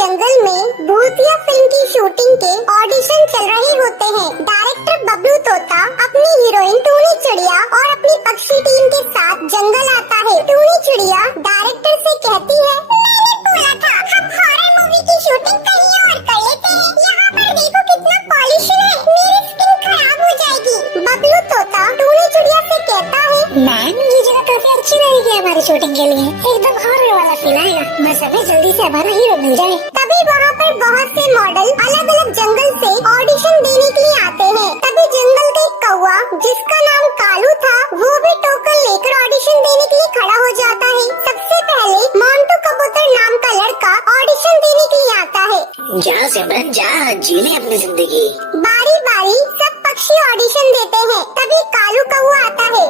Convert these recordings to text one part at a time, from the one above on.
जंगल में भूतिया फिल्म की शूटिंग के ऑडिशन चल रहे होते हैं। डायरेक्टर बबलू तोता अपनी हीरोइन टूनी चिड़िया और अपनी पक्षी टीम के साथ जंगल आता है। टूनी चिड़िया डायरेक्टर से कहती है, मैंने बोला था हम हॉरर मूवी की शूटिंग कहीं और कर लेते हैं। यहाँ पर देखो कितना पॉल्यूशन है, मेरी स्किन खराब हो जाएगी। बबलू तोता टूनी चिड़िया से कहता है, मैम ये जगह काफी अच्छी रहेगी हमारी शूटिंग के लिए, एकदम हॉरर वाला फील आएगा। बस हमें जल्दी से हमारा हीरो मिल जाए। तभी वहाँ पर बहुत से मॉडल अलग अलग जंगल से ऑडिशन देने के लिए आते हैं। तभी जंगल का एक कौवा जिसका नाम कालू था वो भी टोकन लेकर ऑडिशन देने के लिए खड़ा हो जाता है। सबसे पहले मोंटू कबूतर नाम का लड़का ऑडिशन देने के लिए आता है। जा सिमरन जा, जी ले अपनी जिंदगी। बारी बारी सब पक्षी ऑडिशन देते हैं। तभी कालू कौवा आता है।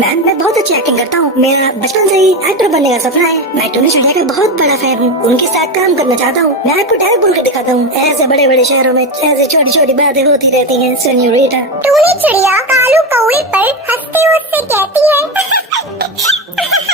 मैम मैं बहुत अच्छी एक्टिंग करता हूँ, मेरा बचपन से ही एक्टर बनने का सपना है। मैं टूनी चिड़िया का बहुत बड़ा फैन हूँ, उनके साथ काम करना चाहता हूँ। मैं आपको डायरेक्ट बोल के दिखाता हूँ, ऐसे बड़े बड़े शहरों में ऐसे छोटी छोटी बातें होती रहती हैं सेन्योरिटा। टूनी चिड़िया कालू कौवे पर हंसते हुए कहती है,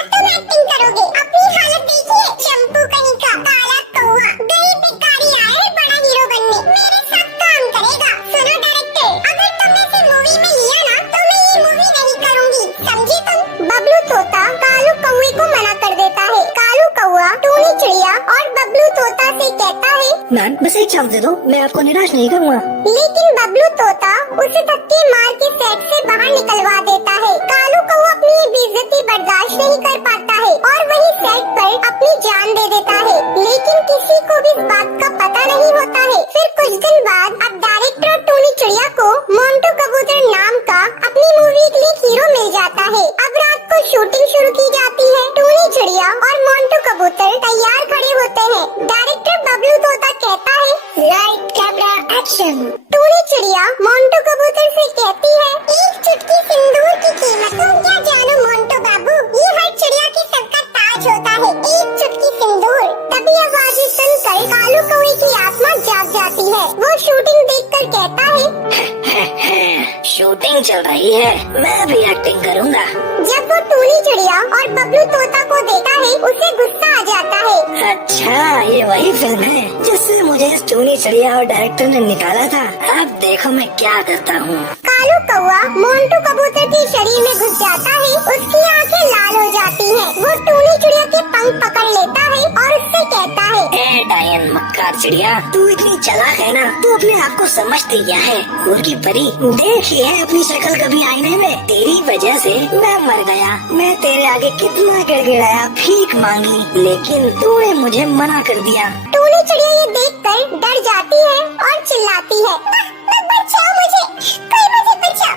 तुम एक्टिंग करोगे, अपनी हालत देखिए, चंपू कहीं का काला कौवा गरीब भिखारी आया है बड़ा हीरो बनने, मेरे साथ काम करेगा। सुनो डायरेक्टर, अगर तुमने इसे मूवी में लिया ना तो मैं ये मूवी नहीं करूँगी, समझी तुम। बबलू तोता कालू कौवे को मना कर देता है। कालू कौवा टूनी चिड़िया और बबलू तोता से कहता है, मैम बस एक चांस दे दो, मैं आपको निराश नहीं करूँगा। लेकिन बबलू तोता उसे धक्के मार के सेट से बाहर निकलवा देता है। कालू कौवा अपनी ये बेइज्जती बर्दाश्त नहीं कर पाता है और वही सेट पर अपनी जान दे देता है। लेकिन किसी को भी इस बात का पता नहीं होता है। फिर कुछ दिन बाद अब डायरेक्टर टूनी चिड़िया को मोंटू कबूतर नाम का अपनी मूवी के लिए हीरो मिल जाता है। अब रात को शूटिंग शुरू की जाती है। टूनी चिड़िया और मोंटू कबूतर तैयार खड़े होते हैं। डायरेक्टर बबलू तोता कहता है, लाइट कैमरा एक्शन। टूनी चिड़िया मोंटू कबूतर से कहती है, एक चुटकी सिंदूर की कीमत तुम क्या जानो मोंटू बाबू, ये हर चिड़िया की सबका ताज होता है, एक चुटकी सिंदूर। तभी आवाज़ें सुनकर कालू कौवे की आत्मा जाग जाती है। वो शूटिंग देखकर कहता है, शूटिंग चल रही है, मैं भी एक्टिंग करूँगा। जब वो टूनी चिड़िया और बबलू तोता को देखता है उसे गुस्सा आ जाता है। अच्छा ये वही फिल्म है जिससे मुझे इस टूनी चिड़िया और डायरेक्टर ने निकाला था। अब देखो मैं क्या करता हूँ। कालू कौवा मोंटू कबूतर के शरीर में घुस जाता है। उसकी आंखें लाल हो जाती हैं। वो टूनी चिड़िया के पंख पकड़ लेता है और उससे कहता है, ए डायन मक्कार चिड़िया, तू इतनी चालाक है ना, तू अपने आप को समझती क्या है? उड़ की परी, देखी है अपनी शक्ल कभी आईने में? तेरी वजह से मैं मर गया। मैं तेरे आगे कितना गिड़गिड़ाया, भीख मांगी, लेकिन तूने मुझे मना कर दिया। टूनी चिड़िया ये देखकर डर जाती है और चिल्लाती है, बचाओ मुझे, कोई मुझे बचाओ,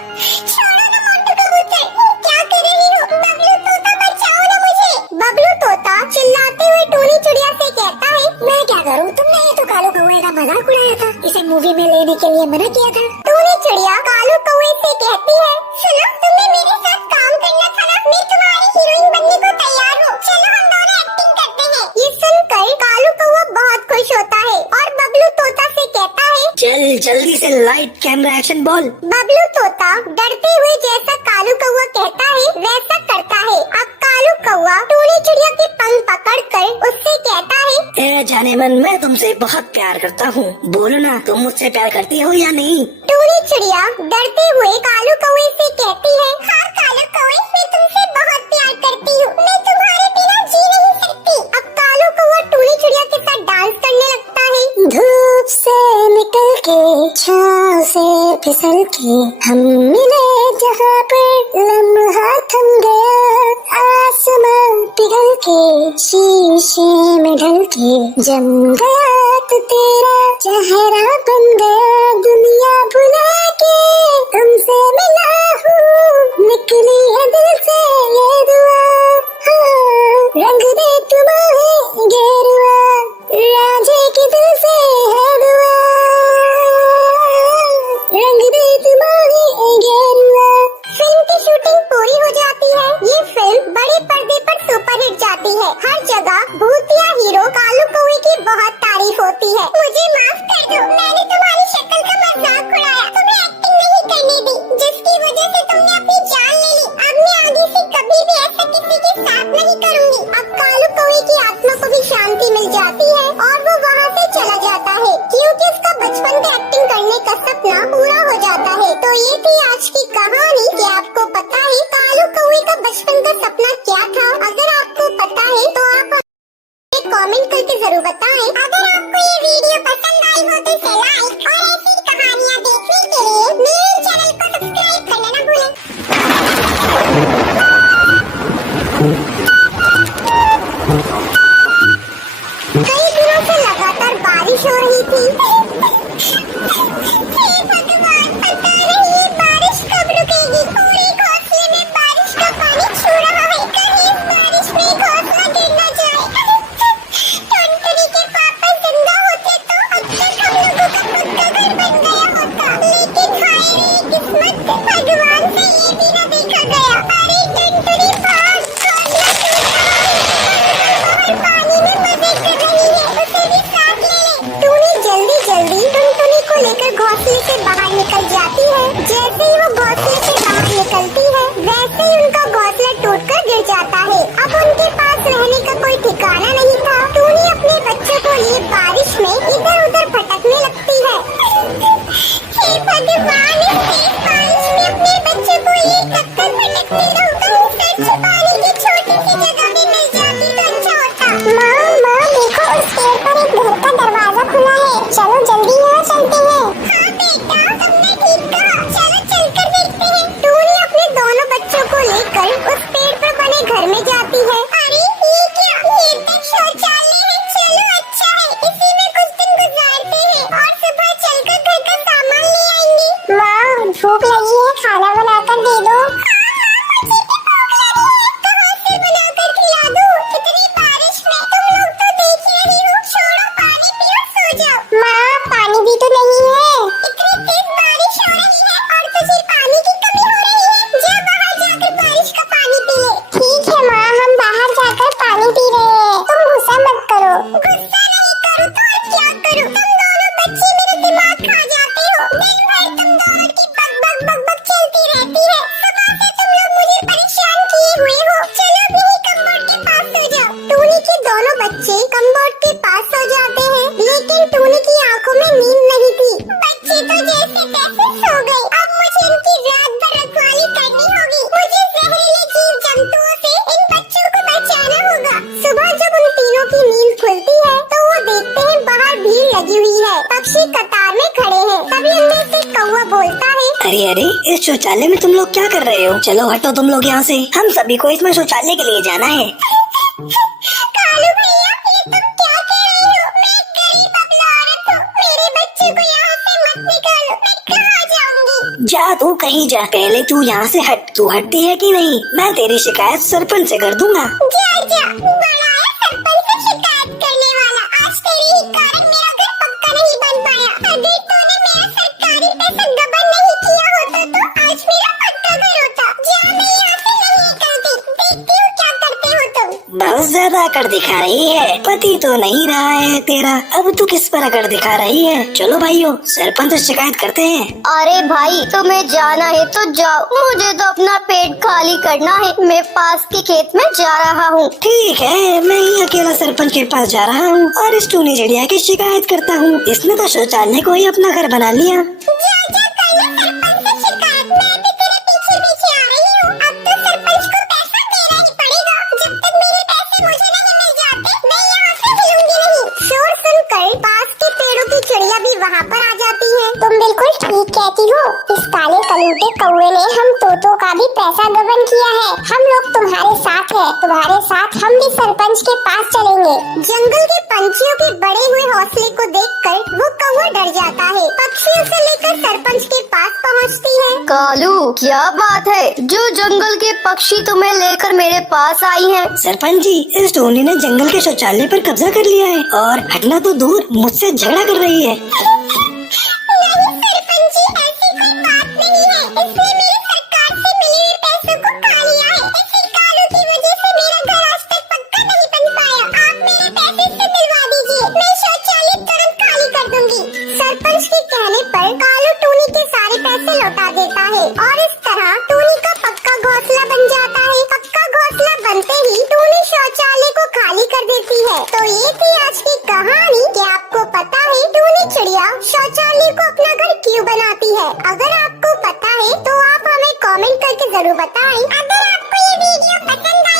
छोड़ो ना मोंटू कबूतर, क्या कर रही हो? बबलू तोता बचाओ ना मुझे। बबलू तोता चिल्लाते हुए टूनी चिड़िया से कहता है, मैं क्या करूँ, तुमने ये तो कालू कौवे का मजाक उड़ाया था, इसे मूवी में लेने के लिए मना किया था। टूनी चिड़िया कालू कौवे से कहती है, सुनो तुमने मेरे साथ काम करना था ना, मैं तुम्हारी हीरोइन बनने को तैयार हूँ, चलो हम दोनों एक्टिंग करते हैं। ये सुनकर कालू कौवा बहुत खुश होता है और बबलू तोता से कहता है, चल जल्दी से लाइट कैमरा एक्शन बोल। बबलू तोता डरते हुए जैसा कालू कौवा कहता है वैसा करता है। अब कालू कौवा टूनी चिड़िया के पंख पकड़कर उससे कहता है, ए जाने मन, मैं तुमसे बहुत प्यार करता हूँ, बोलो ना तुम मुझसे प्यार करती हो या नहीं? टूनी चिड़िया डरते हुए कालू कौवे से कहती है, हाँ कालू कौवे, मैं तुमसे बहुत प्यार करती हूँ, मैं तुम्हारे बिना जी नहीं सकती। अब कालू कौवा टूनी चिड़िया के साथ डांस करने लगता है। धूप से निकल के, छाँव से फिसल के, हम मिले जहाँ पर लम्हा थम गया, आसमां पिघल के, शीशे में ढल के, जम गया तो तेरा चेहरा बन गया, दुनिया भुला के तुमसे मिला हूँ, निकली है दिल से ये दुआ, हाँ, रंग दे तुम्हें गेरुआ, राजे के दिल से है दुआ, रंग दे तुम्हें गेरुआ। फिल्म की शूटिंग पूरी हो जाती है। ये फिल्म बड़े पर्दे पर सुपरहिट जाती है। हर जगह भूतिया हीरो कालू कौवे की बहुत तारीफ होती है। मुझे माफ कर दो, मैंने तुम्हारी शक्ल का मजाक उड़ाया, तुम्हें एक्टिंग नहीं करने दी, जिसकी वजह से तुमने अपनी जान ले ली। अब मैं आगे से कभी भी कमेंट करके जरूर बताएं। अगर आपको ये वीडियो पसंद आई हो तो इसे लाइक और ऐसी कहानियाँ देखने के लिए मेरे चैनल को सब्सक्राइब करना ना भूलें। कई दिनों से लगातार बारिश हो रही थी। हे भगवान, पता नहीं ये बारिश कब रुकेगी। पूरे घोंसले में बारिश का पानी छू रहा है। कहीं इस बारिश में घोंसला गिर न जाए। टुनटुनी के पापा जिंदा होते तो अब तक हम लोगों का पक्का घर बन गया होता। लेकिन हाय रे किस्मत, भगवान से ये भी न देखा गया। अरे टुनटुनी भाग, घोंसला टूट रहा है। बाहर पानी में मजे कर रही है, उसे भी साथ ले ले। टूनी जल्दी जल्दी टुनटुनी को लेकर घोंसले से बाहर निकल जाती है। जैसे ही वो घोंसले से बाहर निकलती है वैसे ही उनका घोंसला टूटकर गिर जाता है। अब उनके पास रहने का कोई ठिकाना नहीं था। टूनी अपने बच्चों को लिए बारिश में इधर उधर भटकने लगती है। हे भगवान, इस तेज बारिश में अपने बच्चों को लिए कब तक भटकते रहूं? कहीं सर छुपाने की छोटी सी जगह भी मिल जाती तो अच्छा होता। माँ देखो, उस पेड़ पर एक घर का दरवाजा खुला है। चलो जल्दी यहाँ चलते हैं। हाँ बेटा, तुमने ठीक कहा। चलो चलकर देखते हैं। टूनी अपने दोनों बच्चों को लेकर उस पेड़ पर बने घर में जाती है। अरे ये क्या? ये तो शौचालय है। चलो अच्छा है, इसी में कुछ दिन गुजारते हैं और सुबह चलकर घर का सामान ले आएंगे। माँ भूख लगी है, खाना बनाकर दे दो। मुझे भी भूख लगी है। कहाँ से बनाकर खिला दूँ? इतनी बारिश में तुम लोग तो देख ही रही हो। छोड़ो, पानी पियो, सो जाओ। माँ पानी भी तो नहीं है। इतनी तेज बारिश हो रही है और तुझे पानी की कमी हो रही है। जा बाहर जाकर बारिश का पानी पी ले। ठीक है माँ, हम बाहर जाकर पानी पी रहे हैं। तुम गुस्सा मत करो। गुस्सा नहीं करूँ तो और क्या करूँ? तुम दोनों बच्चे मेरे दिमाग खा जाते हो। दिन भर तुम दोनों की बक बक चलती रहती है। सुबह से तुम लोग मुझे परेशान किए हुए हो। चलो अभी ही कम्बोर्ड के पास सो जाओ। टूनी के दोनों बच्चे कम्बोर्ड के पास सो जाते हैं, लेकिन टूनी की आंखों में नींद नहीं थी। बच्चे तो जैसे तैसे सो गए। अब मुझे इनकी रात भर रखवाली करनी होगी। मुझे जहरीले जीव जंतुओं से इन बच्चों को बचाना होगा। सुबह जब उन तीनों की नींद खुलती है तो वो देखते हैं बाहर भीड़ लगी हुई है। पक्षी कतार में खड़े हैं। तभी उनमें से कौवा बोलता है, अरे अरे, इस शौचालय में तुम लोग क्या कर रहे हो? चलो हटो तुम लोग यहाँ से। हम सभी को इसमें शौचालय के लिए जाना है। कालू भैया, ये तुम क्या कह रहे हो? मैं एक गरीब अबला औरत हूँ। मेरे बच्चे को यहाँ से मत निकालो। मैं कहाँ जाऊंगी? जा तू कहीं जा, पहले तू यहाँ से हट। तू हटती है कि नहीं? मैं तेरी शिकायत सरपंच से कर दूंगा। जा बड़ा है सरपंच से शिकायत करने वाला। आज तेरे ही कारण मेरा घर पक्का नहीं बन पाया। अगर तूने मेरा सरकारी पैसा गबन नहीं किया होता तो आज मेरा पक्का घर होता। जा, मैं यहाँ से नहीं निकलती। देखती हूँ क्या करते हो तुम। बहुत ज्यादा अकड़ दिखा रही है। पति तो नहीं रहा है तेरा, अब तू किस पर अकड़ दिखा रही है? चलो भाइयों, सरपंच से शिकायत करते हैं। अरे भाई, तुम्हें जाना है तो जाओ, मुझे तो अपना पेट खाली करना है। मैं पास के खेत में जा रहा हूँ। ठीक है, मैं ही अकेला सरपंच के पास जा रहा हूँ और इस टूनी चिड़िया की शिकायत करता हूँ। इसने तो शौचालय को ही अपना घर बना लिया। जा कर लो सरपंच से शिकायत। मैं भी तेरे पीछे पीछे आ रही हूँ। अब तो सरपंच को पैसा देना ही पड़ेगा। जब तक मेरे पैसे मुझे नहीं मिल जाते मैं यहाँ से हिलूंगी नहीं। शोर सुनकर पास के पेड़ों की चिड़िया भी वहाँ पर आ जाती है। तुम बिल्कुल ठीक कहती हो। इस काले कलूटे कौवे ने हम तोतों का भी पैसा गबन किया है। हम लोग तुम्हारे साथ हैं। तुम्हारे साथ हम भी सरपंच के पास चलेंगे। जंगल के पंछियों के बड़े हुए हौसले को देखकर वो कौवा डर जाता है। पक्षी उसे लेकर सरपंच के पास पहुँचती है। कालू, क्या बात है? जो जंगल के पक्षी तुम्हें लेकर मेरे पास आई हैं। सरपंच जी, इस टोनी ने जंगल के शौचालय पर कब्जा कर लिया है और हटना तो दूर मुझसे झगड़ा कर रही है। नहीं सरपंच जी, ऐसी कोई बात नहीं है। इसने मेरी सरकार से मिले हुए पैसों को खा लिया है। इसी कालू की वजह से मेरा घर आज तक पक्का नहीं बन पाया। आप मेरे पैसे से मिलवा दीजिए, मैं शौचालय तुरंत खाली कर दूंगी। सरपंच के कहने पर कालू टूनी के सारे पैसे लौटा देता है और इस तरह टूनी का पक्का घोंसला बन जाता है। पक्का घोंसला बनते ही टूनी शौचालय को खाली कर देती है। तो ये थी आज की कहानी। क्या आपको पता है टूनी चिड़िया शौचालय को अपना घर क्यों बनाती है? अगर आपको पता है तो आप हमें कमेंट करके जरूर बताएं। अगर आपको ये वीडियो पसंद